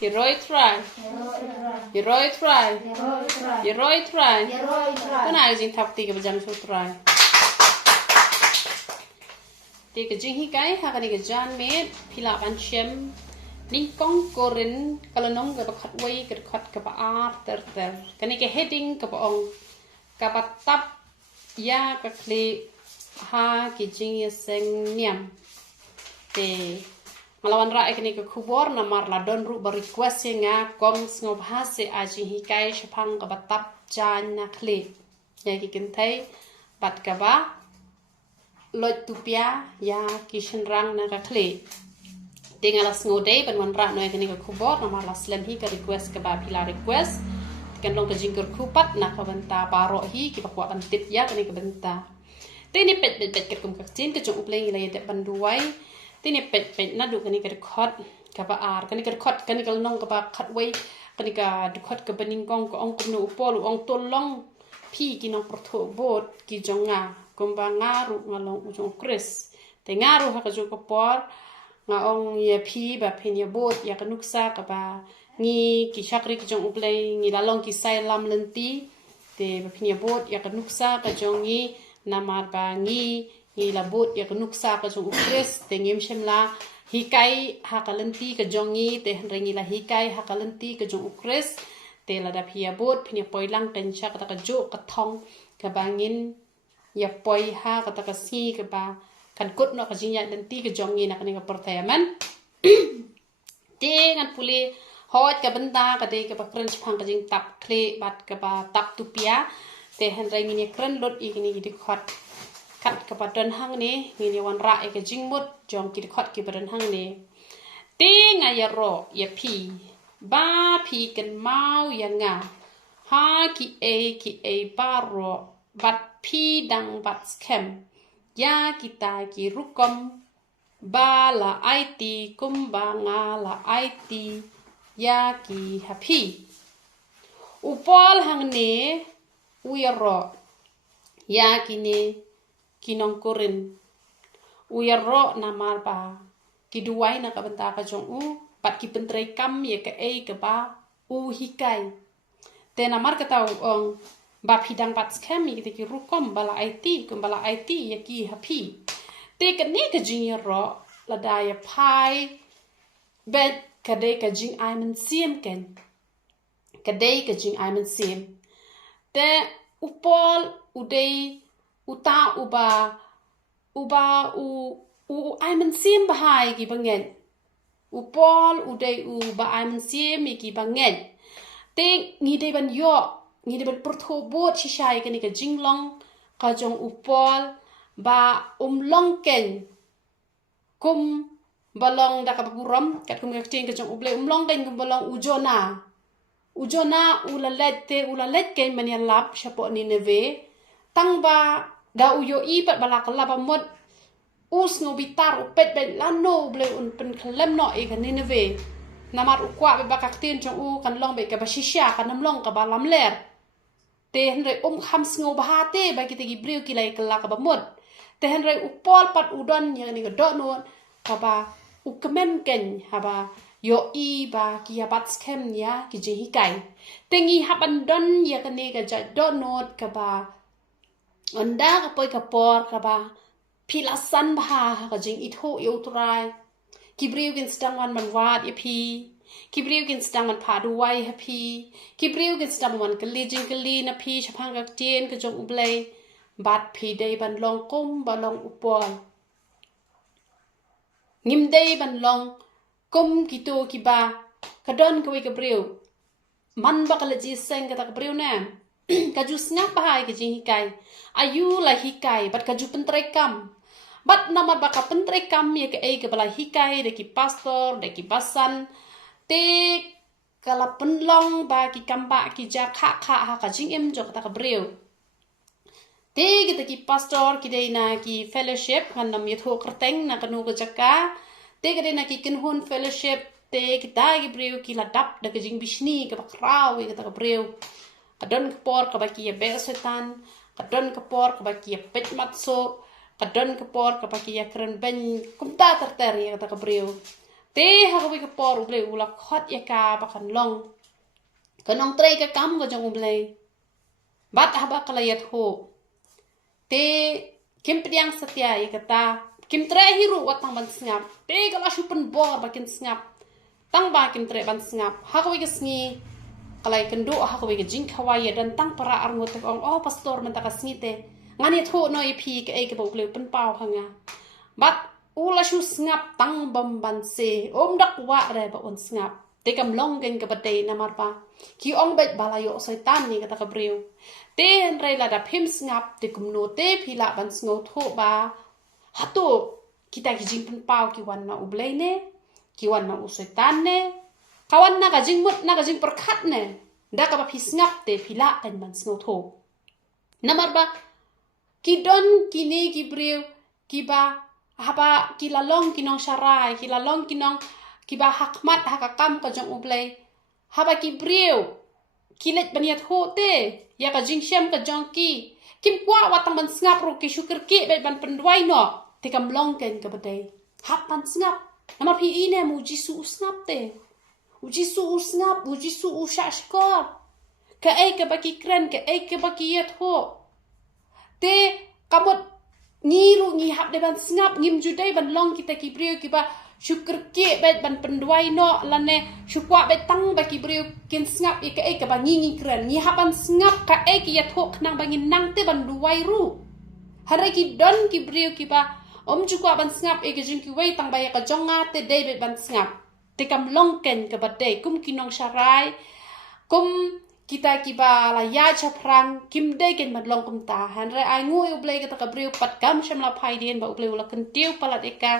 Heroi try. Heroi try. Heroi try. Kuna jing thap ti ke jam so try. Ti ke jing hi kai ha ka ni ke jan me phila ban chem ning kong korin kalanong ke khat wei ke khat ke ba ar ter ka ni ke heading ke ba ong ka ba tap ya ka kli ha ki jing ye seng niam te ngalawan ra ekni ke khubor na mar la don ru ba request nga kong sngob ha se aji hi kai shapang ka ba tap jan na kli ya ki kin thai bat ka ba lot tupia ya ki shin rang na ka kli tinggal sngodei ban wan ra no ekni ke khubor na mar la slam hi ka request ka ba pila request kan long ka jingkur khupat na ka banta baro hi ki ba kwa ban tip ya kani ka banta tini pet ke kum ka chin ke chung upleng ila yete banduai tini pet na du kani ka khot ka ba ar kani ka khot kani ka nong ka ba khat wei kani ka khot ka baning kong ko ong kum no upol ong tolong phi ki nong protho bot ki jonga kum ba ngaru ngalong ujung kris te ngaru ha ka ju ko por nga ong ye phi ba phin ye bot ya ka nuksa ka ba ngi ki chakri ki jong upleng ngi lalong ki sai lam lenti te ba phin ye bot ya ka nuksa ka jongi namar ba ngi la bot ya nuksa ka jong ukres te ngim shemla hikai hakalenti ka jongi te rengi la hikai hakalenti ka jong ukres te la da phia bot phine poilang ken cha ka ta jo ka thong ka bangin ya poi ha ka ta ka si ka ba kan kut no ka jinya lenti ka jongi na ka pertayaman te ngan puli hot ka benda ka te ka crunch phang ka jing tap kle bat ka ba tap tupia te han rengi ni kran lot igni di khot kat kepadon hang ni ngini wan ra ke jingmut jong ki khot ki padan hang ni te nga ya ro ya pi ba pi ken mau ya nga ha ki e ba ro bat pi dang bat scam ya kita ki rukom ba la it kum ba nga la it ya ki happy upol hang ni uyaro ya kini kinong korin uyaro na marba kiduai na ka benta ka jong u pat ki pentrei kam ye ka e ka ba u hikai te na mar ka tau ong ba phidang pat scam ye ki rukom bala it kum bala it ye ki happy te ka ne ka jing ro la da ya pai bet ka de ka jing ai man siem ken ka de ka jing ai man siem te upol udei uta u ai man sim bahai ki bangen upol udei u ba ai man sim ki bangen te ngi de ban yo ngi de ban portho bot chi shai ka ni ka jinglong ka jong upol ba long ken kum balong da ka buram kat kum ka ting ka jong uble long ken kum balong ujona ulalet ken man ya lap shapo ni neve tang ba da uyo i pat bala kala ba mod us no bitar upet ben lano ble un pen klem no e kan ni ve namar ukwa be bakak tin chong u kan long be ka ba shisha kan nam long ka ba lam ler te henre kham sngo ba ha te ba ki te gi breu ki lai kala ka ba mod te henre upol pat udon ya ni ga do no ka ba ukmen ken ha ba yo i ba ki ya bat scam ya ki je hi kai tengi haban don ya kan ni ga ja do not ka ba onda ka poi ka por ka ba pilasan ba ka jing itho yo trai kibriu gin stang wan man wat e pi kibriu gin stang man pha du wai ha pi kibriu gin stang wan ka li jing ka li na pi chapang ka tien ka jong ublei bat pi dei ban long kum ba long upol ngim dei ban long kum kito ki ba ka don ka wi ka briu man ba ka la ji seng ka ta ka briu na kaju snap bahai ke jing hikai ayu la hikai bat kaju pentrai kam bat nama baka pentrai kam ye ke e ke bala hikai de ki pastor de ki basan te kala penlong ba ki kamba ki ja kha ha ka jing em jok ta ka breu te ki pastor ki de na ki fellowship han nam ye tho kerteng na kanu ka jaka te ke na ki kin hun fellowship te ki ta ki breu ki la dap de ke jing bisni ke ba kraw ke ta ka breu kadon kapor kabaki ya besetan kadon kapor kabaki ya pet matso kadon kapor kabaki ya keren ben kumta terter ya kata kabriu te ha ko ke por uble ula khot ya ka ba kan long kanong tray ka kam ko jong uble bat ha ba kala yat ho te kim priang satya ya kata kim tray hiru watang ban sngap te kala shupen bor ba kin sngap tang ba kim tray ban sngap ha ko ke sngi kalai kendo ha ko ke jing khawai dan tang para ar ngot ong oh pastor man ta ka sngi te ngani tho no e phi ke ke bo ble pen pau hanga bat ula shu sngap tang bam ban se om dak wa re ba on sngap te kam long geng ke batei na mar pa ki ong bet balayo soitan ni kata ka breu te en re la da phim sngap te kum no te phila ban sngo tho ba hato kita ki jing pen pau ki wan na uble ne ki wan na usoitan ne kawan na ka jing mut na ka jing perkhat ne da ka ba phi sngap te phila kan ban sngo tho na mar ba ki don ki ne ki breu ki ba haba ki la long ki nong sharai ki la long ki nong ki ba hakmat hakakam ka jong ublei haba ki breu ki let baniat ho te ya ka jing shem ka jong ki kim kwa watang ban sngap ru ki syukur ki be ban pendwai no te kam long ken ka badai hap ban sngap namar pi ine mu jisu usngap te ujisu usngap ujisu ushashkor ka ai ka baki kren ka ai ka baki yat ho te kamot ngiru ngi hap de ban sngap ngim judai ban long kita ki breu ki ba syukur ke bet ban pendwai no lane syukwa bet tang ba ki breu kin sngap e ka ba ngi kren ngi hap ban sngap ka e ki ya thok nang ba ngin nang te ban duwai ru hare ki don ki breu ki ba om jukwa ban sngap e ki jing ki wei tang ba ya ka jonga te dei bet ban sngap te kam long ken ka ba dei kum ki nong sharai kum kita kiba la ya chaprang kim de ken mat long kum ta han re ai ngu u blei ka breu pat kam sham la phai den ba u blei la kan tiu palat eka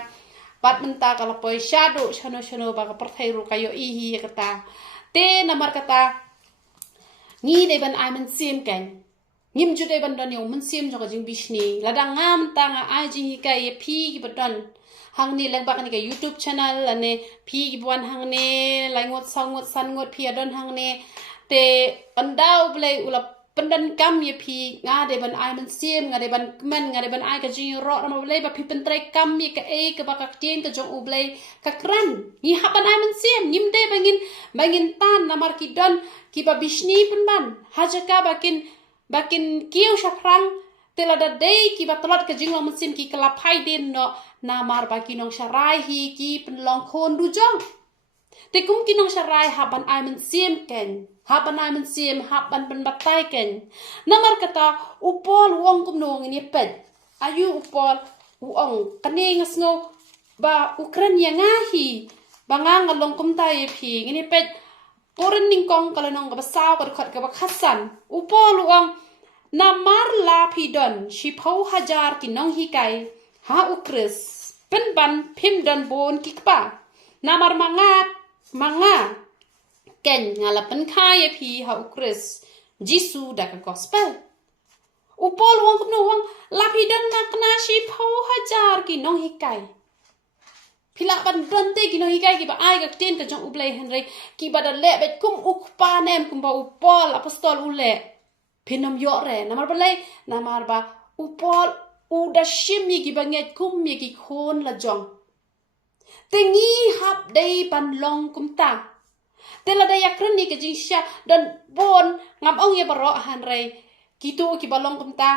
pat menta ka la poi shado chano ba ka perthai ru kayo i hi kata te namar kata ngi de ban ai man sim ken ngim ju de ban don yo man sim jo ka jing bishni la da ngam ta nga ai ji hi ka ye phi ki badon hang ni lang ba kan ka YouTube channel ane phi ki buan hang ne lai ngot sang ngot san ngot phi adon hang ne te pandau blei ula pendan kam ye phi nga de ban ai man sim nga de ban kmen nga de ban ai ka jing ro ma blei ba phi pentrai kam ye ka e ka ba ka tien ka jong u blei ka kran ni ha ban ai man sim nim de bangin tan namar ki don ki ba bishni pen ban haja ka bakin kiu shaprang te la da dei ki ba tolot ka jing lo man sim ki kala phai den no namar ba ki nong sharai hi ki pen long khon du jong te kum ki nong sharai ha ban ai man sim ken haban ai man sim haban ban batai ken namar kata upol wong kum nong ni pet ayu upol uong kane ngasngo ba Ukraine nga hi banga ngalong kum tai phi ni pet poren ning kong kala nong ba saw ka khot ka ba khasan upol uong namar la phi don shi phau hajar ki nong hi kai ha ukris pen ban phim don bon ki pa namar manga ken ngala pen khaye phi ha ukris jisu da ka gospel upol wong kum wong la phi dan na kna shi phau hajar ki nong hikai phila ban don te ki nong hikai ki ba ai ga ten ka jong ublei henry ki ba da le bet kum ukpa nem kum ba upol apostol ule phinom yo re namar balai namar ba upol u da shim mi ki ba nget kum mi ki khon la jong te ngi hap dei ban long kum ta tela daya kreni ke jingsha dan bon ngam ong ye baro han rei kitu ki balong kumta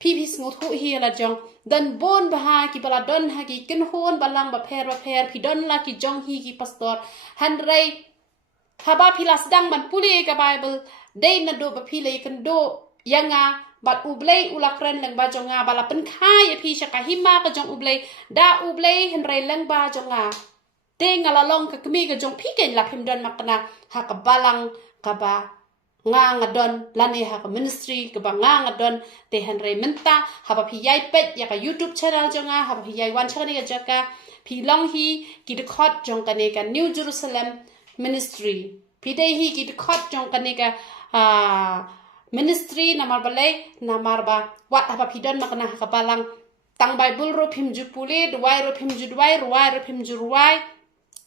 pibis ngot hu hi la jong dan bon baha ki bala don ha ki kin hon balang ba pher pi don la ki jong hi ki pastor han rei haba pilas dang man puli ka bible dei na do ba pile kan do yanga bat ublei ulakren lang ba jonga bala pen khai phi shaka hima ka jong ublei da ublei han rei lang ba jonga te ngalalong ka kemi ka jong phi ken la phim don makna ha ka balang ka ba nga ngadon lani ha ka ministry ka ba nga ngadon te han rei menta ha ba phi yai pet ya ka YouTube channel jonga ha ba phi yai wan chani ka jaka phi long hi ki de khot jong ka ne ka New Jerusalem ministry phi dei hi ki de khot jong ka ne ka ministry namar balai namar ba wat ha ba phi don makna ha ka balang tang bible ro phim ju puli duai ro phim ju duai ruai ro phim ju ruai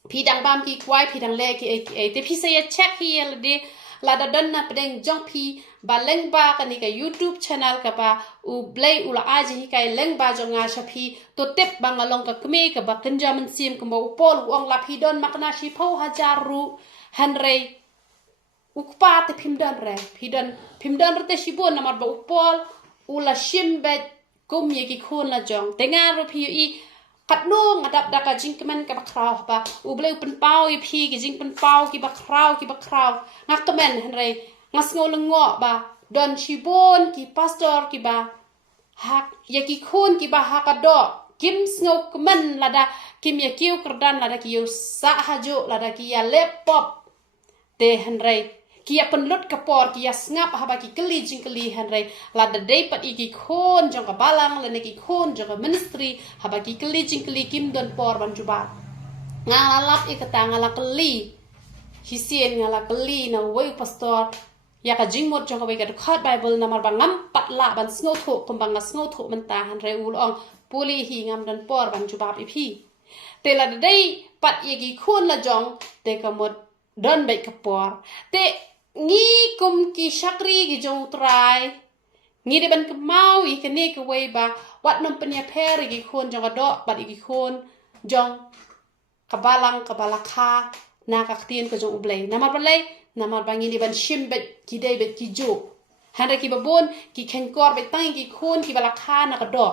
phi dang bam ki kwai phi dang le ki te phi se ya check hi el de lada don na pedeng jong pi ba leng ba kani ka YouTube channel ka ba u blay ula aji hi kai leng ba jong nga shapi to tip ba ngalong ka kme ka ba kenja men sim ka ba upol uang la pi don makna shi pau hajar ru hanrei ukpa te pimdan rete shibon namar ba upol ula shimbet kum ye ki khun la jong tenga ru pi i kat nong adap daka jing kemen ka bakraw ba ubleu pen pau i pi ki jing pen pau ki bakraw ngak kemen hanrei ngas ngolengo ba don shibon ki pastor ki ba hak ye ki khun ki ba hakado kim sngo kemen lada kim ye kiu kerdan lada ki yo sa hajo lada ki ya laptop te hanrei kia penlut kapor kia ngap haba ki keli jing keli hanrei lada day pat iki khon jong ka balang lene ki khon jong ka ministry haba ki keli jing keli kim don por ban juba ngalalap ikata ngala keli hisien ngala keli na wei pastor ya ka jing mot jong ka wei ka khat bible namar bang ngam pat la ban sngo tho kumbang sngo tho menta hanrei ulong puli hi ngam don por ban juba ipi te lada day pat iki khon la jong te ka mot don bai kapor te ngi kum ki shakri ki jong trai ngi de ban kemau I kene ke wei ba wat nom penya per ki khon jong ado bat ki khon jong kabalang kabalakha na ka ktien ko jong ublei namar balai namar bangi ni ban shim bet ki dei bet ki jo handa ki babon ki khenkor bet tang ki khon ki balakha na ka do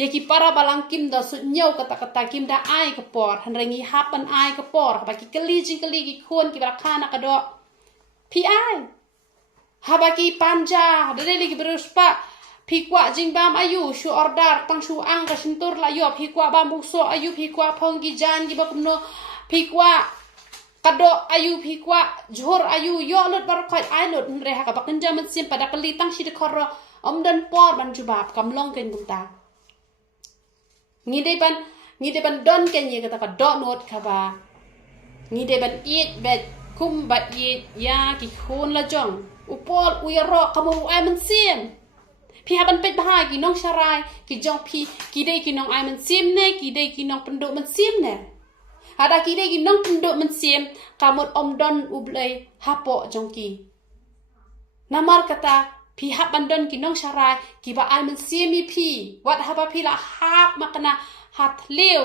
ye ki para balang kim da su nyau kata kim da ai ka por handa ngi hapan ai ka por ba ki kali jing kali ki khon ki balakha na ka do pi ai habaki panja dele ki beruspa pi kwa jing bam ayu shu ordar tang shu ang ka sintur la yo pi kwa bam buso ayu pi kwa phonggi jan gi bakumno pi kwa kado ayu pi kwa jhor ayu yo lot bar khoi ai lot re ha ka bakin jaman sim pada kali tang shi de khoro dan por ban jubab kam long ken gunta ngide ban don ken ye kata ka do not ka ba ngide ban eat bet kum bat ye ya ki khon la jong upol uyaro kamu ai man sim pi haban pet bahai ki nong sharai ki jong pi ki dei ki nong ai man sim ne ki dei ki nong penduk man sim ne ada ki dei ki nong penduk man sim kamot don ublei hapo jong ki namar kata pi haban don ki nong sharai ki ba ai man sim mi pi wat haba pi la hap makna hat liu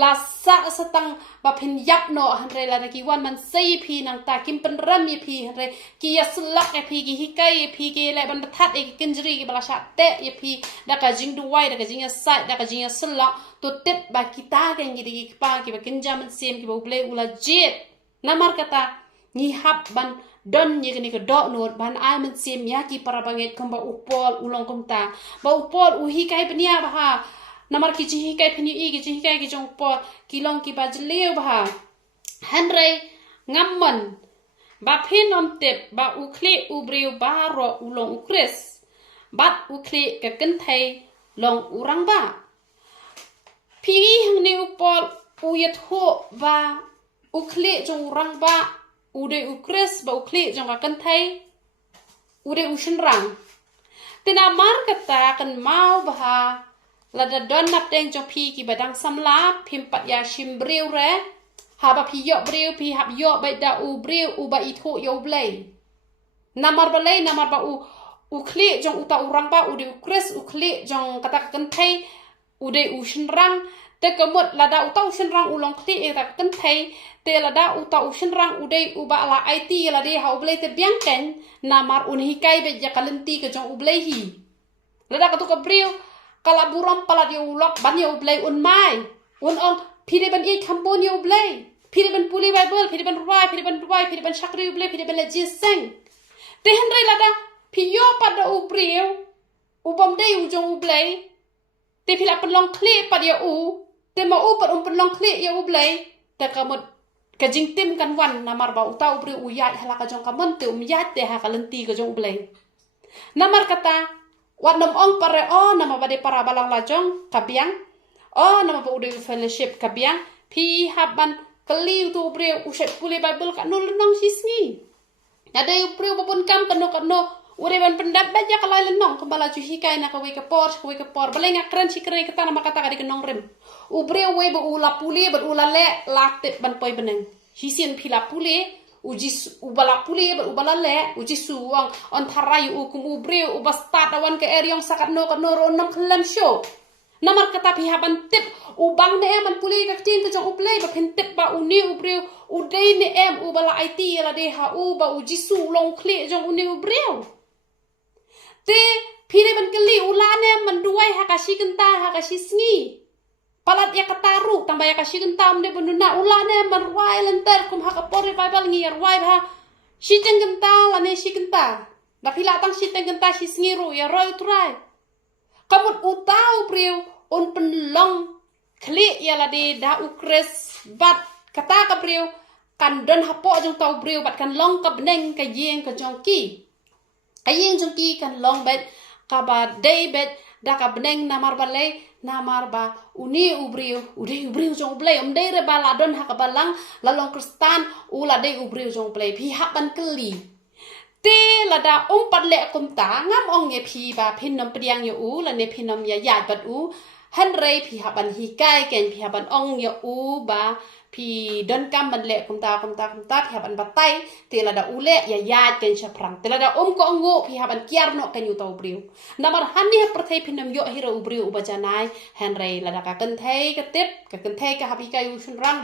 la sa satang ba phin yap no hanre la ki wan man sei pi nang ta kim pen ram ye pi hanre ki ya slak e pi ki hikai pi ki le ban that e kinjri ki bala sha te ye pi da ka jing du wai da ka jing ya sai da ka jing ya slak to tet ba kita ken gi pa ki ba kinja man sem ki ba ble ula jet namar kata ni hap ban don ye kini ke do nur ban ai man sem ya ki para banget kum ba upol ulong kum ta ba upol u hikai penia ba ha namar ki chi kai phini I ki chi kai ki jong po ki long ki ba jleu ba hanrei ngammon ba phin om tep ba u khle u breu ba ro u long u kres bat u khle ka kan thai long u rang ba phi hang ne u pol u yet ho ba u khle jong rang ba u de u kres ba u khle jong ka kan thai u de u shin rang tina mar kata kan mau ba lada don nap teng jong pi ki badang samla phim pat ya shim breu re ha ba pi yo breu pi hab yo ba da u breu u ba I tho yo blei namar ba lei namar ba u khle jong uta urang ba u de u kres u khle jong kata kan thai u de u shin rang te kamot lada uta u shin rang u long khle e ta kan thai te lada uta u shin rang u de u ba la IT la de ha u blei te biang ken namar un hi kai be ja kalenti ke jong u blei hi lada ka tu ka breu kala buram pala dia ulok ban dia ublei un mai un ong pide ban I kambon dia ublei pide ban puli bible pide ban ruai pide ban shakri ublei pide ban lejis seng te hendrai lada piyo pada ubreu ubam dei ujong ublei te pila penlong kle pada dia u te ma u pad penlong kle ya ublei te kamot kajing tim kan wan namar ba utau ubreu uyat hala ka jong kamon te yat te ha kalenti ka jong ublei namar kata wat nom ong pare nama bade para balang lajong kabiang nama ba ude fellowship kabiang pi haban keli tu breu usep puli bible ka nul nong sisngi ada yu breu babon kam kano ude ban pendat baja kalai lenong kembala cu hikai na kawe ke por baleng akran sikre kata nama kata ka di kenong rem u breu we ba ula puli ba ula le latip ban poi beneng hisien pila puli uji ubala puli ubala le uji suang on tharai kum ubreu ubastat awan ke eriong sakat no ron nam khalam show namar kata pihaban tip ubang ne eman puli ka tin ka jong uplay ba phin tip ba uni ubreu udai ne em ubala IT la de ha u ba uji su long kle jong uni ubreu te pile ban keli ulane man duai hakashi kenta hakashi sngi palat ya kataru tambah ya kashi gentam de benuna ulane man ruai lenter kum hakapor revival ngi ruai ba shi teng genta lane shi genta da pila tang shi teng genta shi sngiru ya roi trai kamut utau priu on penlong kli ya la de da ukres bat kata ka priu kan don hapo jong tau priu bat kan long ka beneng ka yeng ka jongki ka yeng jongki kan long bet ka ba day bet da ka beneng namar balai namar ba uni ubriu jong ublay dei re baladon hakabalang lalong kristan ula dei ubriu jong play pi haban keli te lada pat le kumta ngam ong ye pi ba phinom priang yo u la ne phinom ya yat bat u han re pi haban hi kai ken pi haban ong yo u ba pi don kam ban le kumta pi haban batai te lada ule ya yat ken chaprang te lada ko ngo pi haban kiar no ken yu tau briu namar hani perthai phinom yo hiro ubriu ubajanai han re lada ka kan thai ka tip ka kan thai ka habi kai usun rang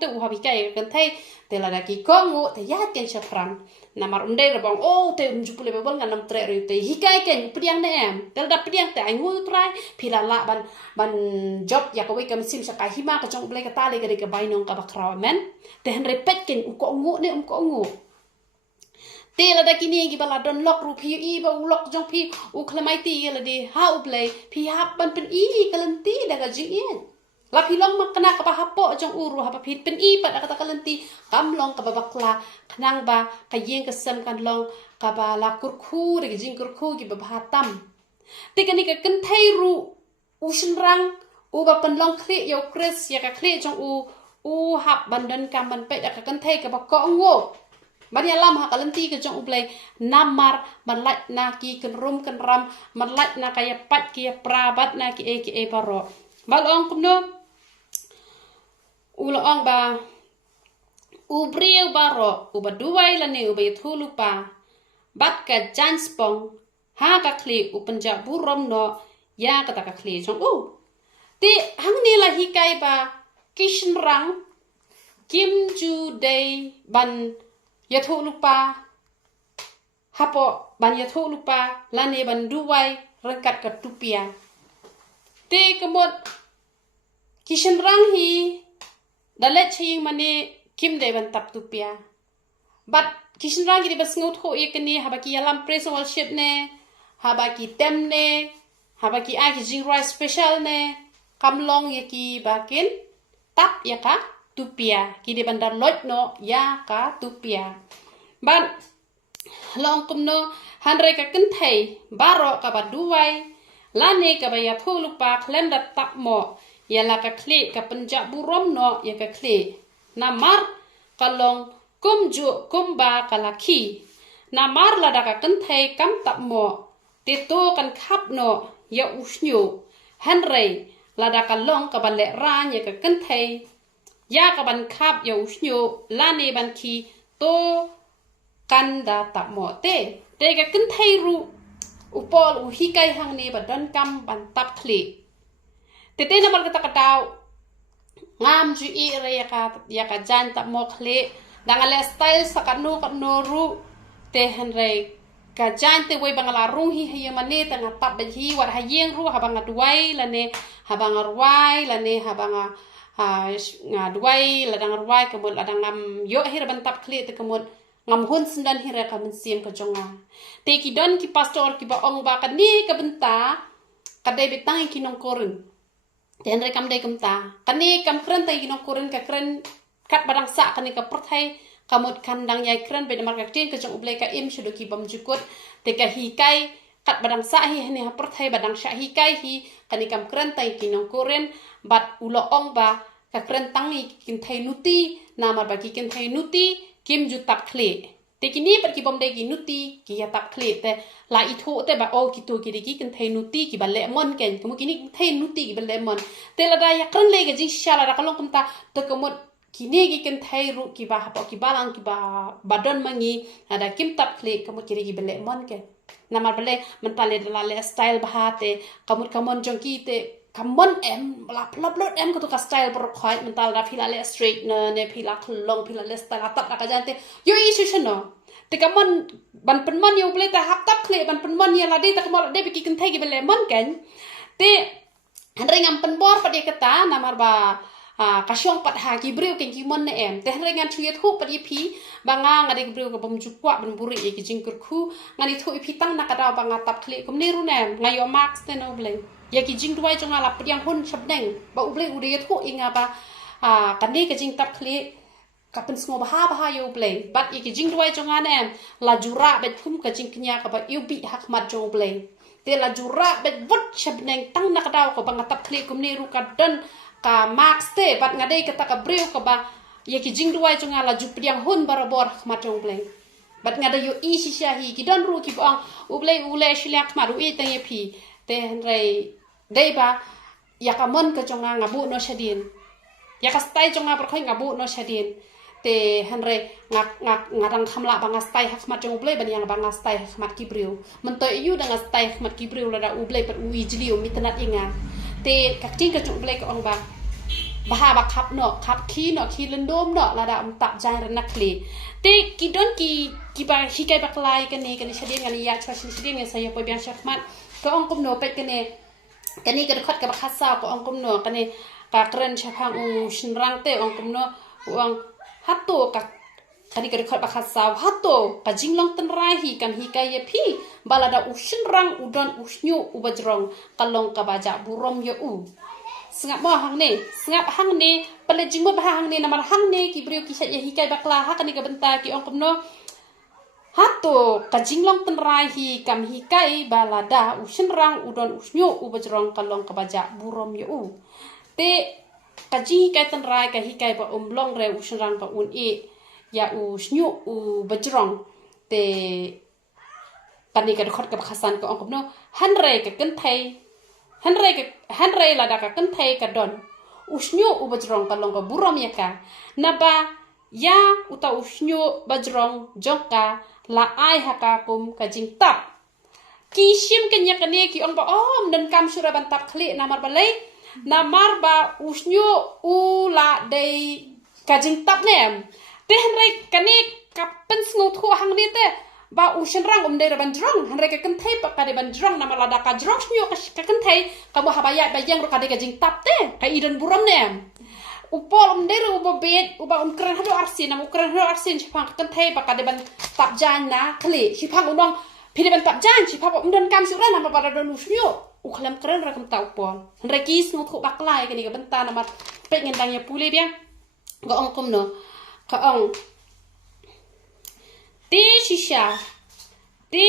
te u habi kai kan thai te lada ki ko ngo te yat ken chaprang namar undai rabang te jupule bebol nganam tre re te hikai ken priang ne em te lada priang te ai ngu trai pi la ban job ya ko we kam sim sakai hima ka jong ble ka tale ka de ka bainong ka bakraw men te han repet ken ko ngu ne ko ngu te la da kini gi bala don lok ru pi i ba ulok jong pi u khlamai ti la de ha u play pi hap ban pen i kalanti da ga jing yen la pi long makna ka ba hapo jong uru ha pa pi pen i pa da ka kalanti kam long ka ba bakla khnang ba ka yeng ka sam kan long ka ba la kurkhu de jing kurkhu gi ba hatam te kani ka kan thai ru u shin rang u ba pen long khle yo kres ya ka khle jong u hap ban don kam ban pe da ka kan thai ka ba ko ngo ban ya lam ha kalanti ka jong ublay namar man lait na ki kan rum kan ram man lait na kaya pat ki prabat na ki e paro balong kumno ulong ba ubriu baro uba duai la ne uba ythulu pa bat ka janspong ha ka kli upenja burom no ya kata ka kli jong ti hang ni la hikai ba kishin rang kim ju day ban yathu lupa hapo ban yathu lupa lane ban duwai rengkat ke tupia te kemot kishin rang hi dalet ching mane kim de ban tap tupia bat kishin rang gi bas ngut ho ekni habaki alam praise worship ne habaki tem ne habaki a ki jing rice special ne kamlong ye ki bakin tap ya ka tupia kini bandar lot no ya ka tupia ban long kumno hanre ka kenthai baro ka baduai lane ka ba ya thulupa khlem dat tap mo ya la ka khle ka panja burom no ya ka khle namar kalong kumju kumba kalaki namar la da ka kenthai kam tap mo te to kan khap no ya usnyu hanre la da ka long ka ban le ran ya ka kenthai ya ka ban khap ya usnyo lane ban ki to kanda tak mo te ka kin thai ru upol u hikai hang ne ba don kam ban tap khle te na bal kata kataw ngam ju i re ya ka jan tak mo khle dangale style sakanu kanu ru te han re ka jan te we bangala rung hi hi mane tanga tap ba hi war ha yeng ru ha banga duai lane ha banga ruai lane ha banga duai ladang ruai kemud ladang ngam yo hir bantap kli te kemud ngam hun sendan hira ka mensim ka jonga te ki don ki pastor ki ba ong ba ka ni ka benta ka dai betang ki nong korun ten re kam dai kamta ka ni kam kren tai ki nong korun ka kren kat badang sa ka ni ka perthai kamut kandang yai kren be mar ka tin ka jong ublai ka im shudo ki bam jukut te ka hi kai kat badang sa hi ne ha perthai badang sha hi kai hi ka ni kam kren tai ki nong korun bat ulo ong ba ka kren tangi kin thai nuti namar ba ki kin thai nuti kim ju tap khle te kini pat ki bom de ki nuti ki ya tap khle te la i tho te ba o ki tu ki de ki kin thai nuti ki ba le mon ken ko kini thai nuti ki ba le mon te la da ya kren le ga ji shala ra kalong kumta to ko kini gikan thai ru ki ba hapo ki balang ki ba badon mangi ada kim tap klik kamu kiri gi bele mon ke namar bele mentale dalale style bahate kamu jongki te kamon em la plot em ko to ka style por khoi mental da philale straight ne phila khlong philale style atap ka jante yo isu no te kamon ban penmon yo bele ta hap tap klik ban penmon ya ladi ta kamol de ki kan thai gi bele mon kan te hanre ngam penbor pa dia kata namar ba kasyong pat ha gibril ken kimon ne em te ngan thuye thu pat ipi banga ngade gibril ko bam jupwa ban buri e jingkur khu ngani thu ipi tang nakada banga tap khle kum ne ru nem ngayo max te no ble ya ki jing duai jonga la pdiang hun sabdeng ba uble ude thu inga ba kan ne ke jing tap khle kapen sngo bah yo ble bat ki jing duai jonga nem la jura bet thum ka jing knya ka ba yubi hak mat jo ble te la jura bet vot sabdeng tang nakada ko banga tap khle kum ne ru ka don ka max te bat ngadei kata ka breu ka ba ye ki jing duai chunga la ju priang hun barabor khmat jong bleng bat ngada yo i si sha hi ki don ru ki bang ule shilak ma ru i tang ye phi te rei dei ba ya ka mon ka chunga ngabu no shadin ya ka stai chunga par khoi ngabu no shadin te hanre ngadang khamla banga stai khmat jong ble ban yang banga stai khmat ki breu mentoy yu danga stai khmat ki breu la da uble par ui jliu mitnat inga te kakting ka chung ble ka ong ba baha ba khap no khap ki no ki lendom no la da tap jang ran nakli te ki don ki ba hikai ba klai kan ni shadin kan ya chwa shadin ngai saya po biang shakmat ka ong kum no pet kan ni ka khot ka ba khasa ko ong kum no kan ni ka kren chaphang u shinrang te ong kum no ong hato ka kani ka khot ba khasa hato ka jinglong tan rai hi kan hikai ye phi balada u shinrang udon usnyu ubajrong kalong ka baja burom ye u sengap mo hang ne pale jingmo ba hang ne namar hang ne ki brio ki sa ye hikai bakla ha kani ka benta ki ong komno hato ka jinglong tan rai hi kam hikai balada ushin rang udon usnyo ubajrong kalong ka baja burom ye u te ka ji kai tan rai ka hikai ba umlong re ushin rang ba un e ya usnyo ubajrong te kani ka khot ka khasan ka ong komno hanre ka kan thai Hanrei la da ka kan thai ka don usnyo ubajrong kalong ka burom ya ka naba ya uta usnyo bajrong jongka la ai haka kum ka jing tap ki shim kenya kane ki on ba om dan kam sura ban tap khli namar balai namar ba usnyo u la dei ka jing tap nem te hanrei kane kapen sngo thu hang ni te ba ushin rang de ban drong hanre ka kan thai pa ka de ban drong namar la da ka drong snyo ka kan thai ka bo habaya ba yang ro ka de ka jing tap te ka idan burom nem upol de ubo bet uba kran hado arsin nam ukran hado arsin chipang kan thai pa ka de ban tap jan na khli chipang unong phi ban tap jan chipang dan kam sura namar ba don usnyo u khlam kran ra kam tau pon hanre ki snu thu baklai ka ni ka benta namar pe ngen dang ya pule bia ga ong kom no ka ong te shisha te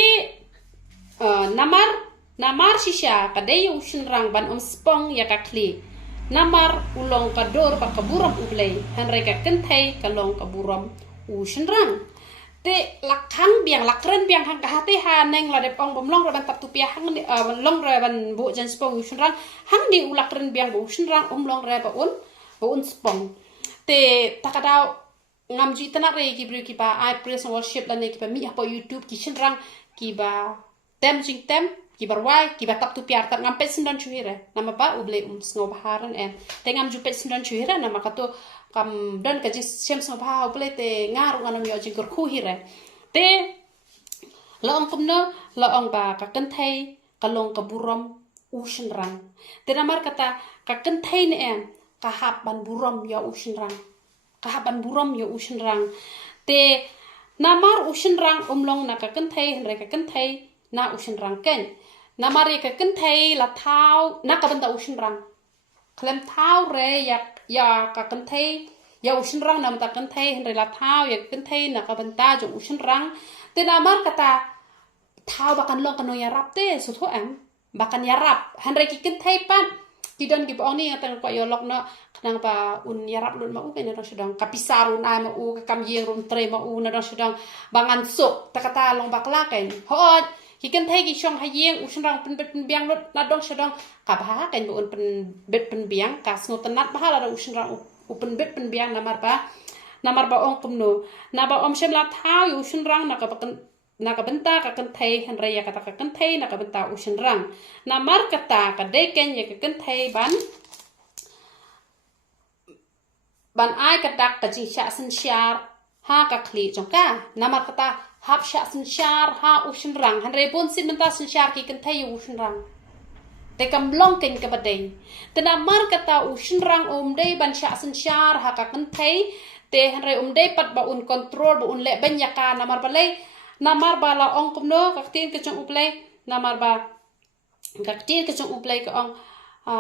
namar shisha kadai ushin rang ban spong ya ka kli namar ulong ka dor pa ka buram ublei hanre ka kenthai ka long ka buram ushin rang te lakhang biang lakren biang hang ka hate ha neng la de ong bom long ra ban tap tu pia hang ni long ra ban bu jan spong ushin rang hang di ulakren biang bu ushin rang long ra ba un spong te takadao ngam ji tanak re ki bru ki ba I press worship la ne ki ba mi apa YouTube ki shinrang ki ba tem jing tem ki barwai ki ba tap tu piar tap ngam pet sindon chuhire nama ba uble sngo baharan em te ngam ju pet sindon chuhire nama ka to kam don ka ji sem sngo ba uble te ngaru ngam yo jing kur khu hire te la ong kumno la ong ba ka kan thai ka long ka burom u shinrang te namar kata ka kan thai ne em ka hap ban burom ya u shinrang kahaban buram ya ushin rang te namar ushin rang umlong na ka kan thai hanre ka kan thai na ushin rang ken namar ka kan thai la thau na ka banta ushin rang klem thau re ya ka kan thai ya ushin rang nam ta kan thai hanre la thau ya kan thai na ka banta jo ushin rang te namar kata thau bakan long kan ya rap te so tho am bakan ya rap hanre ki kan thai pan kidon ki bong ni ngatang ko yolok no kanang pa un yarap lun ma u ke na sedang kapisarun ai ma u kam yeng rum tre ma u na sedang bangan sok takata long bakla ken hot ki kan thai ki shong ha yeng u sedang pen biang lut na dong sedang ka ba ken bu un pen bet pen biang ka sngo tanat ba la u sedang upen bet pen biang namar ba ong kumno na ba om shem la thao yu shin rang na ka benta ka kan thai han re ya ka kan thai na ka benta u shin rang na mar kata ka de ken ya ka kan thai ban ai ka dak ka jing sha sin shar ha ka kli jong ka na mar kata hap sha sin shar ha u shin rang han re bon sin benta sin shar ki kan thai u shin rang te kam long ken ka badai te na mar kata u shin rang dei ban sha sin shar ha ka kan thai te han re dei pat ba un control ba un le ben ya ka na mar ba le na mar ba la ong kum no ka tin ka chung uplay na mar ba ka tin ka chung uplay ka ong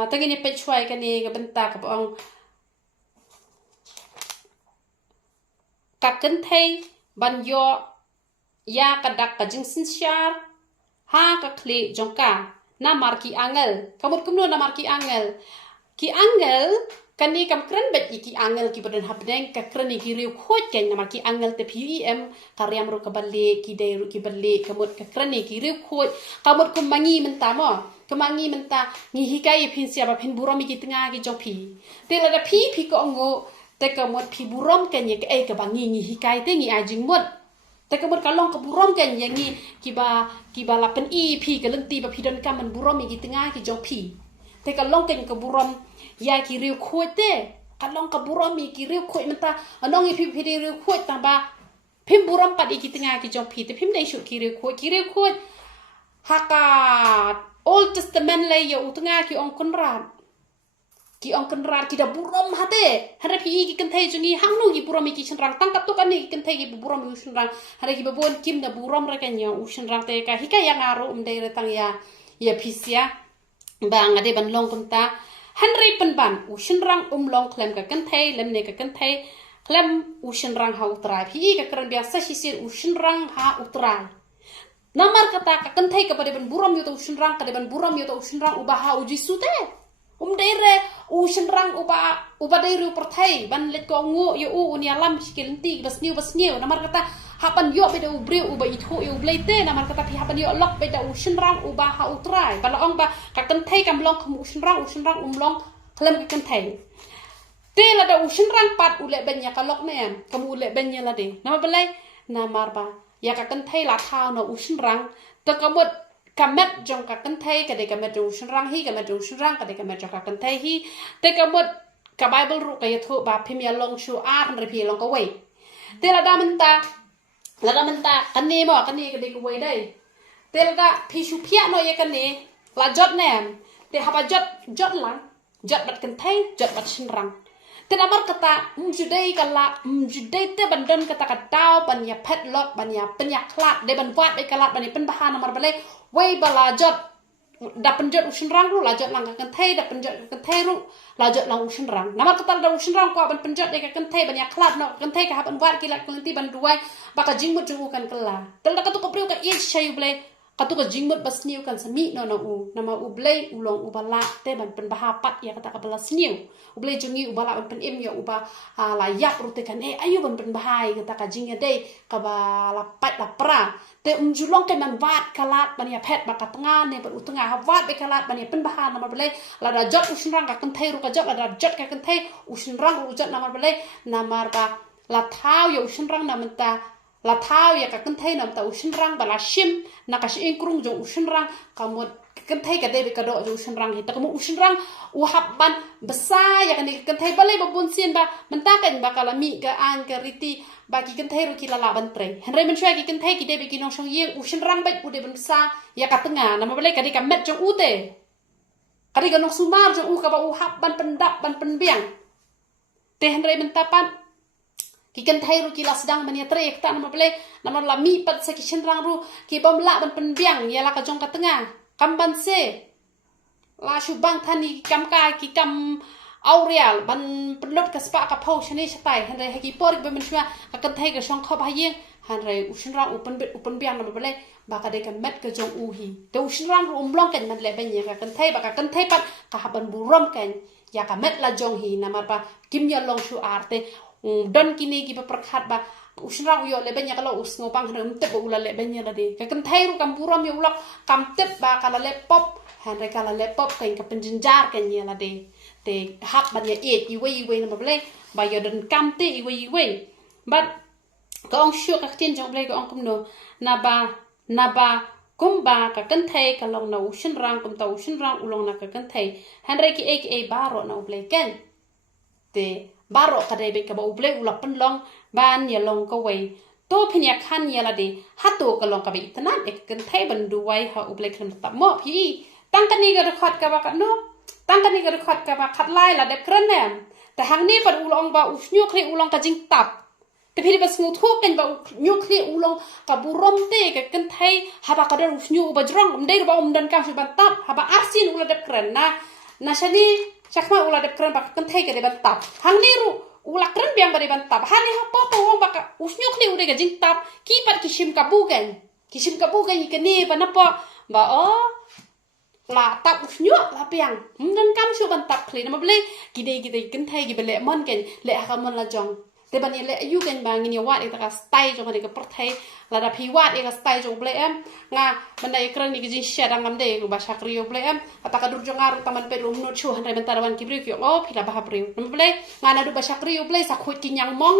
ta ni pe chwai ka ni ka benta ka ong ka kan thai ban yo ya ka dak ka jing sin shar ha ka kli jong ka na mar ki angel kamut kum no na mar ki angel kani kam kren bet ki angel ki badan habdeng ka kren ki riu khoj ken na ki angel te pem karyam ru ka balle ki de ru ki balle kamut ka kren ki riu khoj kamut kum mangi menta mo kemangi menta ngi hikai phin sia ba phin burom ki tinga ki jong pi te la da pi ko ngo te kamut pi burom ken ye ka bangi ngi hikai te ngi ajing mut te kamut ka long ka burom ken ye ngi ki ba la pen pi ka lenti ba pi don ka man burom ki tinga ki jong pi te ka long ken ka burom ya ki riu khoj te kalong ka burom mi ki riu khoj menta anong i pi riu khoj ta ba phim burom pa di ki tinga ki jong pi te phim dai shu ki riu khoj haka Old Testament le yo utunga ki ong kunrat ki da burom hate hare pi ki kan thai jungi hangnu ki burom ki chenrang tangkap to kan ki kan thai ki burom ki chenrang hare ki babon kim da burom ra kan yo chenrang te ka hika yang aro dei re tang ya pisia bang ade ban long kumta Henry penban usin rang long klem ka kan thai lem ne ka kan thai klem usin rang ha utrai phi ka kran biasa sisir usin rang ha utrai namar kata ka kan thai ka pada ban buram yo to usin rang ka de ban buram yo to usin rang uba ha uji sute dere usin rang uba dei ru perthai ban let ko ngu yo unia lam sikil ti basniu namar kata hapan yo beda ubre uba itho yo bleite namar kata pi hapan yo lok beda usin rang uba ha utrai bala ong ba ka kan thai kam long kam usin rang long klem ka kan thai te la da usin rang pat ule benya ka lok ne kam ule benya la de nama balai namar ba ya ka kan thai la thao no usin rang to kamut kamet jong ka kan thai ka de kamet usin rang hi kamet usin rang ka de kamet jong ka kan thai hi te kamut ka bible ru ka yatho ba phim ya long shu ar re phi long ka wei te la da menta kan ni ka de ka wei dai te la da phi shu phia no ye kan ni la jot nem te haba jot lang jot bat kan thai jot bat sin rang te namar kata judai te bandon kata ka dau ban ya pet lot ban ya pen ya klat de ban wat be kalat ban pen bahan namar balai wei bala jot da penjot usin rang ru la jot lang kan thai da penjot kan thai ru la jot lang usin rang namar kata da usin rang ko ban penjot de kan thai ban ya klat no kan thai ka ban wat kilat kunti ban duai baka jingmut ju kan kala tel da ka tu ko priu ka il shayu blai katu ka jingmut bas niu kan sami no nama ublay ulong ubala te ban pen bahapat ya kata ka balas niu ublay jungi ubala ban pen im ya uba la yak rute kan ayu ban pen bahai kata ka jingya de ka ba la pat la pra te julong ke man wat kalat ban ya pet ba ka tengah ne ban utenga ha wat be kalat ban ya pen bahan nama balai la da jot usin rang ka kan thai ru ka jot la da jot ka kan thai usin rang ru jot nama balai namar ba la thau ya usin rang namenta la thao ya ka kan thai nam ta usin rang bala shim na ka shi krung jo usin rang kamut kan thai ka de ka do jo usin rang hita kamu usin rang u habban besa ya kan thai balai babun sien ba menta kan ba kala mi ka an ka riti ba ki kan thai ru ki la ban tre henry men shwa ki kan thai ki de ki no shong ye usin rang ba u de ban besa ya ka tenga na balai ka de ka met jo u te ka de ka no sumar jo u ka ba u habban pendap ban penbiang te henry menta pan ki kan thai ru ki la sedang mania trek ta nama bele nama la mi pat se ki chen rang ru ki bom la ban pen biang ya la ka jong ka tengah kam ban se la shu bang thani kam kai ki kam aureal ban pelot ka spa ka phau chani chatai han re ki por be men shwa ka kan thai ka shong kha ba yeng han re ushin rang upen biang nama bele ba ka de ka met ka jong u hi te ushin rang ru blong kan man le ben ye ka kan thai ba ka kan thai pat ka ha ban burom kan ya ka met la jong hi nama ba kim ya long shu arte don kini ki perkhat ba usra uyo le benya kalau us ngopang hrem te ba ula le benya la de ka kan thai ru kam buram yo ulak kam tep ba kala le pop han re kala le pop kain ka penjinjar kan ye la de te hap ban ya iwe na mable ba ya dan kam te iwe but ka ong shu ka tin jong ble ka ong kum no na ba kumba ka kan thai ka long na ushin rang kum ta ushin rang ulong na ka kan thai han re ki e baro na ble ken te baro ka de be ka ba ble ulap pen long ban ya long ka wei to phinya khan ya la de hatu ka long ka be itna ek kan thai ban du wai ha ble khan ta mo phi tang kan ni ga khat ka ba ka no tang kan ni ga khat ka ba khat lai la de kran nemแต่หางนี้ปัดอุลองบ่าอุญุคลีอุลองกะจิงตับแต่พี่ปัดสงูทุกกันบ่าอุญุคลีอุลองกับบุรมเตกะกันไทยหาบะกะเดอุญุบ่จรองได้บ่อมดันกะสุบันตับหาบะอาร์ซินอุลาเดบกรันนะชะนีชักมาอุลาเดบกรันบะกันไทยกะเดบันตับหางนี้รุอุลากรันเบียงบ่ได้บันตับหานี่ฮะปอปอวงบะกะอุญุคลีอุเดกะจิงตับกีปัดกิชิมกะบูกันอีกะนี่บ่นะปอบ่อ๋อlà tập nhựa là bèn nên cam siêu ban tập kli nó bਲੇ kide kin thai gi bele mon ken le ha mon la jong te ban le yu ken bang ni wat ek ta style jong ni ka per thai la da phi wat ek style jong ble em nga ban dai kran ni gi share ngam de ba shakri yo ble em ata ka dur jong ar taman pe rum no chu han ben tarawan ki bri ki o phi la ba bri no ble nga na du ba shakri yo ble sa khoi ki nyang mong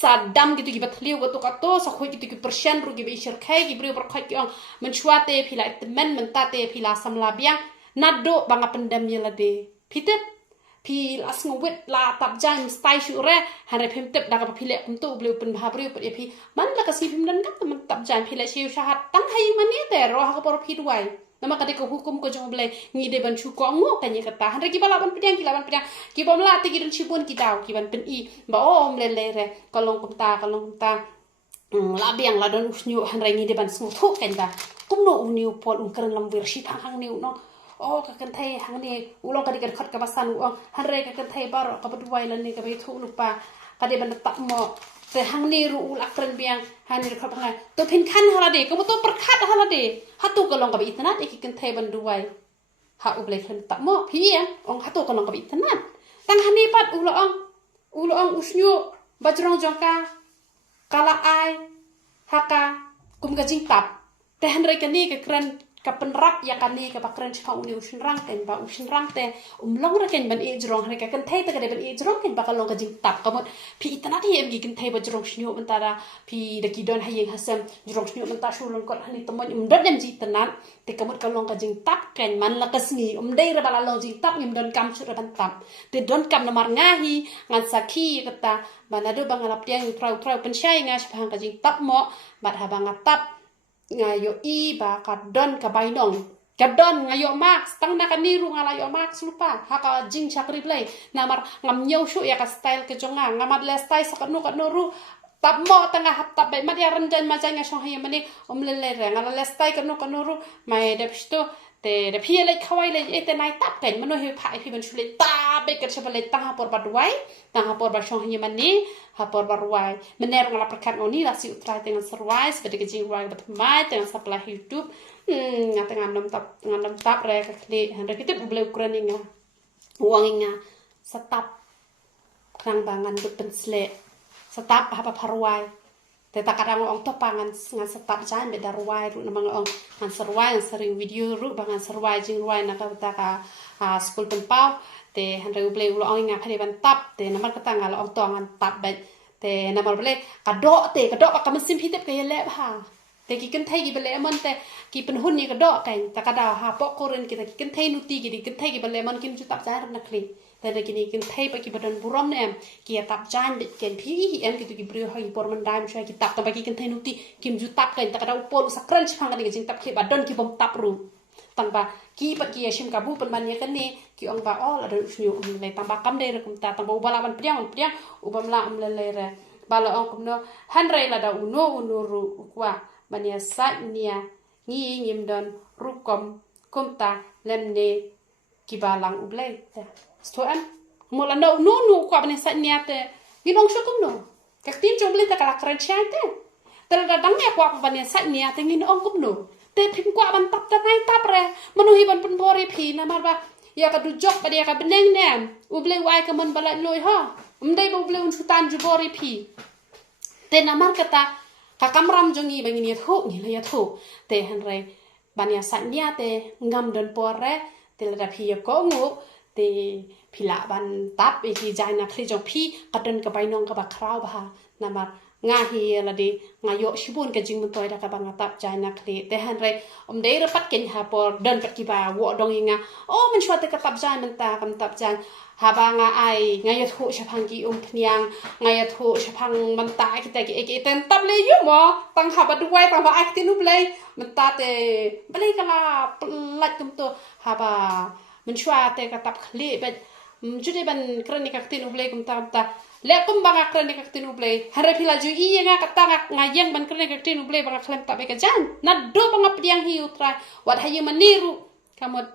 sa dam gitu gi bathliu go to ka to sa khoi gitu gi persen ru gi be shir khai gi bri ber khoi ki ong men chwate phi la men ta te phi la sam la biang nado banga pendam yela de pitep pi las ngwet la tap jang style shu re han re phim tep daga phile kum tu bleu pen bhabri pe pi man la ka si phim dan ka man tap jang phile shiu shahat tang hai mani te ro ha ko por phi duai nama ka de ko hukum ko jong ble ngi de ban chu ko ngo ka ni ka ta han re ki bala ban pediang ki bom la te ki dan chibun ki daw ki ban pen i ba om le re ko long kum ta la biang la don usnyu han re ngi de ban su thu ken da kum no uniu pol kran lam wir shi hang niu no oh ka kan thai hang ni ulong ka di ka khat ka basan u han re ka kan thai bar ka bad wai lan ni ka be thu lupa ka de ban tak mo te hang ni ru ul akran biang han ni khat ngai to phin khan hala de ka to par khat hala de hatu ka long ka be itna e ki kan thai ban duai ha u ble khan tak mo phi ya ong hatu ka long ka be itna tang han ni pat ulong usnyu bajrong jongka kala ai haka kum ka jing tap te han re ka ni ka kran ka penrap ya kan ni ka bakran chha uni ushin rang te long ra ken ban e jrong re ka kan thai ta ka de ban e jrong ken bakal long ka jing tap ka mot phi itana thi em gi ken thai ba jrong shnyo ban tara phi da ki don hayeng hasam jrong shnyo ban ta shu long kot hani tamon dot dem ji tanan te ka mot ka long ka jing tap ken man la ka sngi dei ra bala long jing tap don kam chu ra ban tap te don kam na mar ngahi ngan sakhi ka ta banado bangalap tiang trau pen shai nga shpang ka jing tap mo bat ha banga tap ngayo i ba ka don ka bainong ka don ngayo max tang na ka niru ngala yo max lupa ha ka jing chakri play namar ngam nyau shu ya ka style ke jonga ngamad le style sa ka no ru tap mo tanga hap tap be mat ya ranjan ma janga shong haye mani le re ngala le style ka no ru mai de psto te de phi le khawai le ete nai tap ken mano he phai phi ban shu le ta be ka chapa le ta por badwai ta por ba shong haye mani ha por barwai mener ngala perkat ngoni la si utrai dengan serwai seperti ke jing wai bat mai dengan sapla YouTube ngata ngandam tap re ka kli han re kitip ble ukraini nga wanginga setap krang bangan but pensle setap apa parwai te takadang ong topangan ngan setap jan be darwai ru namang ong ngan serwai sering video ru bangan serwai jing ruai na ka school tempau te han re ble ulo ong nga phari ban tap te namar kata ngala ong tongan tap be te namar ble kado ka mesin hitep ka yele ha te ki kan thai gi bele mon te ki pen hun ni kado kan ta kada ha po koren ki ta ki kan thai nuti gi kan thai gi bele mon kim chu tap jar na kli te de ki ni kan thai pa ki badan burom ne ki tap jan be ken phi em ki tu ki brio ha ki por man dam sha ki tap ta ba ki kan thai nuti kim ju tap kan ta kada upol sakran chang kan gi tap ki badon ki bom tap ru tang ba ki pat ki shim ka bu pen man ye kan ni ki ong ba all ada usnyu le tang ba kam de re kum ta tang ba bala ban priang ubam la le re bala ong kum no han re la da uno ru kwa mania satnia ngi ngim don rukom kumta lemne kibalang uble stoan mola no kwa mania satnia te ginong shukum no kaktin joble ta kala kran chante terada dang ne kwa mania satnia te ngin ong kum no te phim kwa ban tap ta nai tap re manuhi ban pun bori phi na mar ba ya ka du jok ba ya ka beneng ne uble wai ka man bala loi ha umdai ba uble un sutan ju bori phi te namar kata kakamram jongi bangini thu ni la ya thu te han re bania satnia te ngam don pore te la phi ko ngu te phila ban tap ki jaina khli jong phi kadon ka bainong ka ba khrau ba namar nga hi la di ngayo shibun ka jing toy da ka bang tap jaina khli te han re dei ro pat ken ha por don pat ki ba wo dong inga man shwa te ka tap jan man ta kam tap jan ha ba nga ai ngayo thu shapang ki phniang ngayo thu shapang man ta ki ta ki ten tap le yu mo tang ha ba duai tang ba ak ti nu play man ta te play ka la lat kum to ha ba man shwa te ka tap khli ba jude ban krani ka ti nu play kum ta le kum banga krani ka ti nu play hare phila ju i nga ka ta nga yang ban krani ka ti nu play banga klem ta be ka jan na do banga pdiang hi utra wat hayu maniru kamot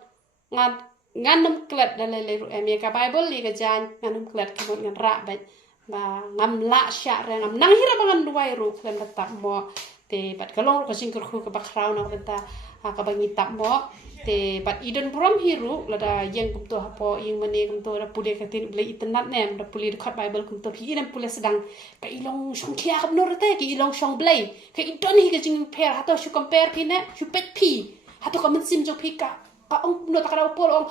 nganum klet dalai ru ka bible li ka jan nganum klet kamot ngan ra ba ngam la sha re ngam nang hira bangan duai ru klem ta mo te bat kalong ka sing khu ka bakrau na ta ka bangi ta mo te bat idon brom hiru lada yang kum to hapo yang mane kum to da pude ka tin ble internet nem da puli khot bible kum to hi nem pule sedang ka ilong song khia kap no rete ki ilong song ble ka idon hi ka jing per hato shu compare phi ne shu pet phi hato ka man sim jong phi ka ong no ta ka pol ong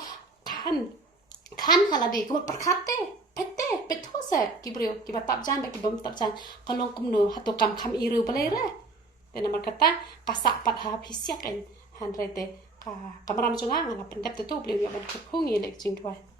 kan halade kum perkhate pet ho se ki brio ki batap jan ba ki bom tap jan kalong kum no hato kam kham iru ble re te namar kata kasak pat ha phisiak en han rete ka kamaram chunga nga pendap tu beliau yang berhubungi lek jing tuai